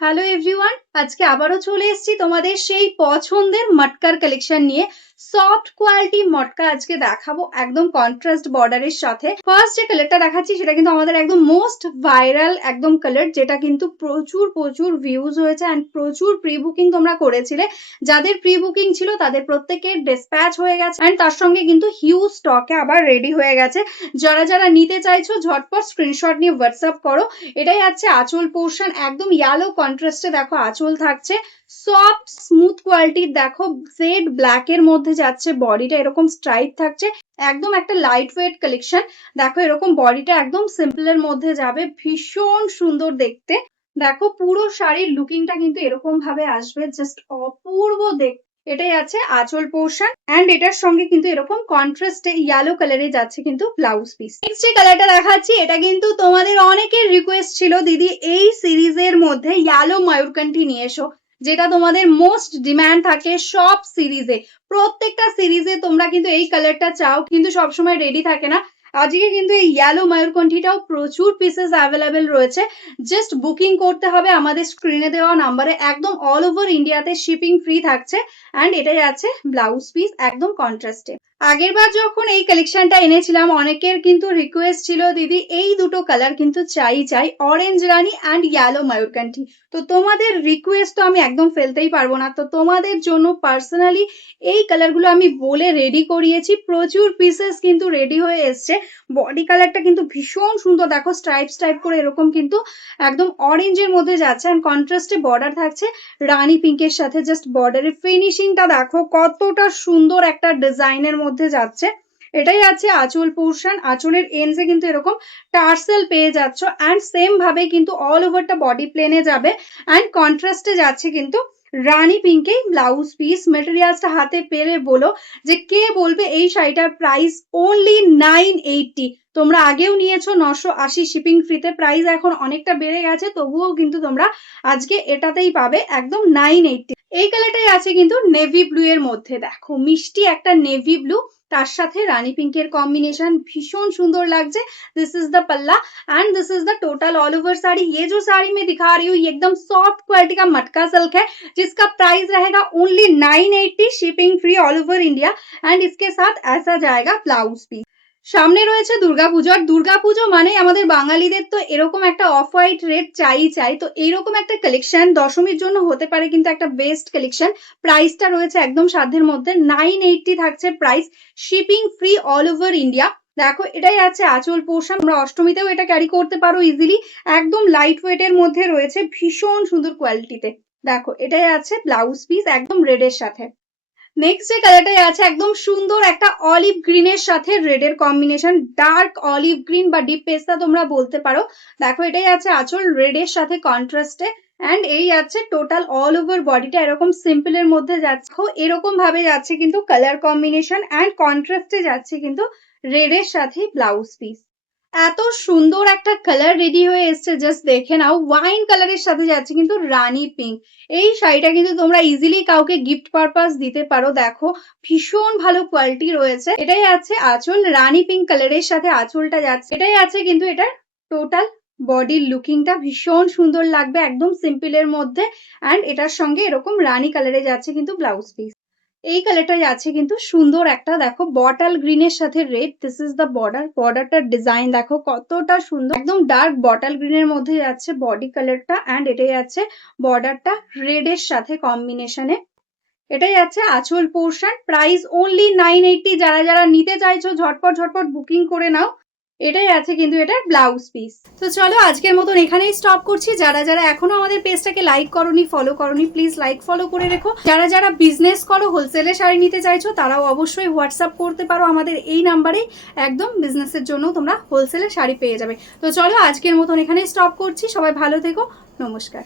Hello everyone, আজকে আবারও চলে এসেছি তোমাদের সেই পছন্দের মটকার কালেকশন নিয়ে। সফট কোয়ালিটি মটকা আজকে দেখাবো একদম কন্ট্রাস্ট বর্ডারের সাথে। ফার্স্ট যে কালারটা দেখাচ্ছি সেটা কিন্তু আমাদের একদম মোস্ট ভাইরাল একদম কালার, যেটা কিন্তু প্রচুর প্রচুর ভিউজ হয়েছে অ্যান্ড প্রচুর প্রি বুকিং তোমরা করেছিলে। যাদের প্রি বুকিং ছিল তাদের প্রত্যেকের ডিসপ্যাচ হয়ে গেছে অ্যান্ড তার সঙ্গে কিন্তু হিউজ স্টকে আবার রেডি হয়ে গেছে। যারা যারা নিতে চাইছো ঝটপট স্ক্রিনশট নিয়ে হোয়াটসঅ্যাপ করো। এটাই আছে আঁচল পোর্শন, একদম ইয়েলো কন্ট্রাস্টে দেখো আঁচল থাকছে। সফট স্মুথ কোয়ালিটির দেখো জেড ব্ল্যাক এর মধ্যে যাচ্ছে, বডিটা এরকম স্ট্রাইপ থাকছে, একদম একটা লাইট ওয়েট কালেকশন। দেখো এরকম বডিটা একদম সিম্পলের মধ্যে যাবে, ভীষণ সুন্দর দেখতে। দেখো পুরো শাড়ির লুকিংটা কিন্তু এরকম ভাবে আসবে, জাস্ট অপূর্ব দেখতে। এটাই আছে আঁচল পোর্শন এন্ড এটার সঙ্গে কিন্তু এরকম কন্ট্রাস্টে ইয়েলো কালারে যাচ্ছে কিন্তু ব্লাউজ পিস। নেক্সট যে কালারটা দেখাচ্ছি এটা কিন্তু তোমাদের অনেকের রিকোয়েস্ট ছিল, দিদি এই সিরিজের মধ্যে ইয়েলো ময়ূরকণ্ঠী নিয়ে এসো, যেটা তোমাদের মোস্ট ডিমান্ড থাকে সব সিরিজে। প্রত্যেকটা সিরিজে তোমরা কিন্তু এই কালারটা চাও, কিন্তু সবসময় রেডি থাকে না। আজকে কিন্তু এই ইয়েলো ময়ূরকণ্ঠীটাও প্রচুর পিসেস অ্যাভেলেবেল রয়েছে। জাস্ট বুকিং করতে হবে আমাদের স্ক্রিনে দেওয়া নাম্বারে, একদম অল ওভার ইন্ডিয়াতে শিপিং ফ্রি থাকছে। অ্যান্ড এটাই আছে ব্লাউজ পিস একদম কন্ট্রাস্টে। আগের বার যখন এই কালেকশনটা এনেছিলাম অনেকের কিন্তু রিকোয়েস্ট ছিল, দিদি এই দুটো কালার কিন্তু চাই, অরেঞ্জ রানী অ্যান্ড ইয়েলো ময়ূরকণ্ঠী। তো তোমাদের রিকোয়েস্ট তো আমি একদম ফেলতেই পারবো না, তো তোমাদের জন্য পার্সোনালি এই কালারগুলো আমি বলে রেডি করিয়েছি। প্রচুর পিসেস কিন্তু রেডি হয়ে এসছে। বডি কালারটা কিন্তু ভীষণ সুন্দর, দেখো স্ট্রাইপ স্ট্রাইপ করে এরকম কিন্তু একদম অরেঞ্জের মধ্যে যাচ্ছে অ্যান্ড কন্ট্রাস্টে বর্ডার থাকছে রানী পিঙ্কের সাথে। জাস্ট বর্ডারের ফিনিশিংটা দেখো কতটা সুন্দর একটা ডিজাইনের মধ্যে যাচ্ছে। এটাই আছে আঁচল পোর্শন, আঁচলের এন্ডসে কিন্তু এরকম টার্সেল পেয়ে যাচ্ছ অ্যান্ড সেম ভাবে কিন্তু অল ওভারটা বডি প্লেনে যাবে অ্যান্ড কন্ট্রাস্টে যাচ্ছে কিন্তু রানী পিঙ্কে ব্লাউজ পিস। মেটেরিয়ালসটা হাতে পেলে বলো যে কে বলবে এই শাড়িটার প্রাইস অনলি 980। তোমরা আগেও নিয়েছো 980 শিপিং ফ্রিতে, প্রাইস এখন অনেকটা বেড়ে গেছে, তবুও কিন্তু তোমরা আজকে এটাতেই পাবে একদম 980। এই কালারটাই আছে কিন্তু নেভি ব্লু এর মধ্যে, দেখো মিষ্টি একটা নেভি ব্লু, তার সাথে রানী পিঙ্কের কॉम्बिनेशन भीषण सुंदर লাগছে। दिस इज द पल्ला and this is the total all over sari. ये जो साड़ी मैं दिखा रही हूँ ये एकदम सॉफ्ट क्वालिटी का मटका सिल्क है, जिसका प्राइस रहेगा only 980 shipping free all over India and इसके साथ ऐसा जाएगा ब्लाउज पीस। সামনে রয়েছে দুর্গাপুজো, আর দুর্গাপুজো মানে আমাদের বাঙালিদের তো এরকম একটা অফ হোয়াইট রেড চাই। তো এইরকম একটা কালেকশন দশমীর জন্য হতে পারে কিন্তু একটা বেস্ট কালেকশন। প্রাইসটা রয়েছে একদম সাধ্যের মধ্যে, 980 থাকছে price, shipping free all over India. দেখো এটাই আছে আঁচল পোর্শন, আমরা অষ্টমীতেও এটা ক্যারি করতে পারো ইজিলি, একদম লাইট ওয়েট এর মধ্যে রয়েছে, ভীষণ সুন্দর কোয়ালিটিতে। দেখো এটাই আছে ব্লাউজ পিস একদম রেডের সাথে। নেক্সট যে কালারটাই আছে একদম সুন্দর একটা অলিভ গ্রিনের সাথে রেডের কম্বিনেশন, ডার্ক অলিভ গ্রিন বা ডিপ পেস্তা তোমরা বলতে পারো। দেখো এটাই আছে আঁচল রেডের সাথে কন্ট্রাস্টে অ্যান্ড এই আছে টোটাল অল ওভার বডিটা এরকম সিম্পলের মধ্যে যাচ্ছে, এরকম ভাবে যাচ্ছে কিন্তু কালার কম্বিনেশন অ্যান্ড কন্ট্রাস্টে যাচ্ছে কিন্তু রেডের সাথে ব্লাউজ পিস। এত সুন্দর একটা কালার রেডি হয়ে এসছে, জাস্ট দেখে নাও। ওয়াইন কালারের সাথে যাচ্ছে কিন্তু রানী পিঙ্ক। এই শাড়িটা কিন্তু তোমরা ইজিলি কাউকে গিফট পারপাস দিতে পারো। দেখো ভীষণ ভালো কোয়ালিটি রয়েছে। এটাই আছে আঁচল, রানী পিঙ্ক কালারের সাথে আঁচলটা যাচ্ছে। এটাই আছে কিন্তু এটার টোটাল বডির লুকিংটা ভীষণ সুন্দর লাগবে একদম সিম্পলের মধ্যে অ্যান্ড এটার সঙ্গে এরকম রানী কালারে যাচ্ছে কিন্তু ব্লাউজ পিস। এই কালারটা যাচ্ছে কিন্তু সুন্দর একটা, দেখো বটল গ্রিনের সাথে red, this is the border. বর্ডারটার ডিজাইন দেখো কতটা সুন্দর, একদম ডার্ক বটল গ্রিনের মধ্যে যাচ্ছে বডি কালারটা অ্যান্ড এটাই আছে বর্ডারটা রেড এর সাথে কম্বিনেশনে। এটাই আছে আঁচল পোর্শন, প্রাইস অনলি 980। যারা যারা নিতে চাইছো ঝটপট বুকিং করে নাও। এটাই আছে কিন্তু এটার ব্লাউজ পিস। তো চলো আজকের মতন এখানেই স্টপ করছি। যারা যারা এখনো আমাদের পেজটাকে লাইক করোনি, ফলো করোনি, প্লিজ লাইক ফলো করে রেখো। যারা যারা বিজনেস করো, হোলসেলে শাড়ি নিতে চাইছো, তারাও অবশ্যই হোয়াটসঅ্যাপ করতে পারো আমাদের এই নাম্বারেই, একদম বিজনেসের জন্য তোমরা হোলসেলে শাড়ি পেয়ে যাবে। তো চলো আজকের মতন এখানেই স্টপ করছি, সবাই ভালো থেকো, নমস্কার।